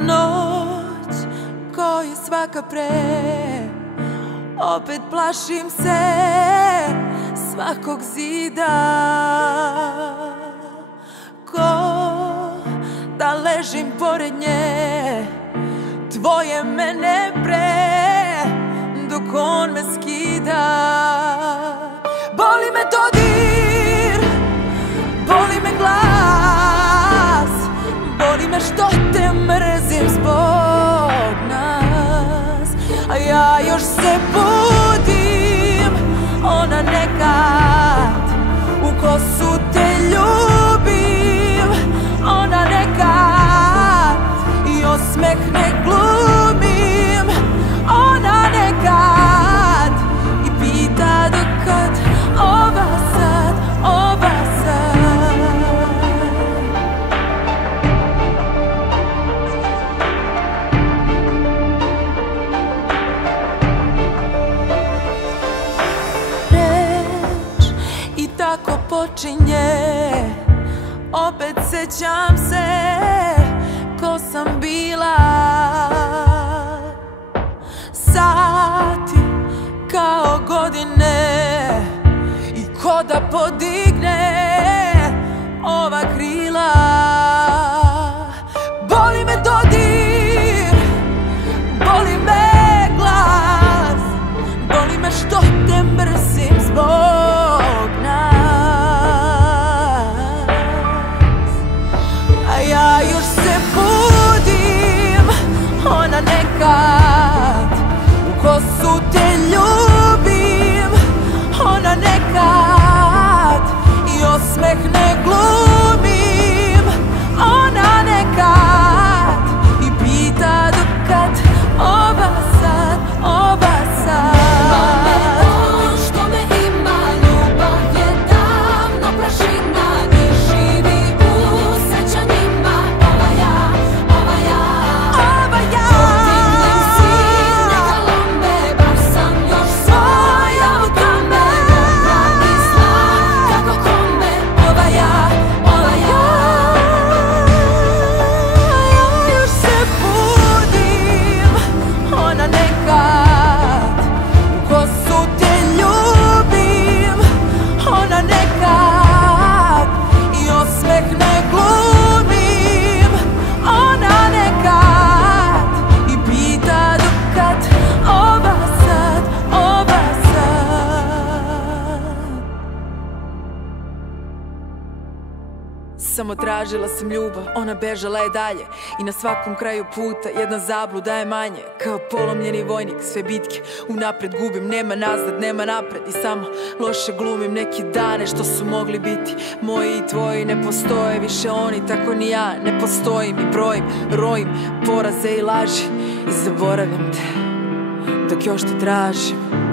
Noć koju svaka pre, opet plašim se svakog zida. Ko da ležim pored nje, tvoje mene pre, dok on me skida. Boli me dodir, boli me glas, boli me što te mrzim zbog nas. A ja još se budim, ona nekad u kosu te ljubim, ona nekad i osmeh ne glumim, ona nekad i pita do kad ova sad, ova sad. Reč i tako počinje, opet sećam se ko sam bila. Sati kao godine i ko da podigne ova krila. Boli me dodir, boli me glas, boli me što te mrzim zbog nas. A ja još se budim, ona nekad u kosu te ljubim, ona nekad i osmeh ne glumim, ona nekad i pita do kad ova sad, ova sad. Samo tražila sam ljubav, ona bežala je dalje i na svakom kraju puta jedna zabluda je manje. Kao polomljeni vojnik, sve bitke unapred gubim, nema nazad, nema napred i samo loše glumim neke dane što su mogli biti moji i tvoji. Ne postoje više oni, tako ni ja ne postojim i brojim, rojim poraze i laži i zaboravim te dok još te tražim.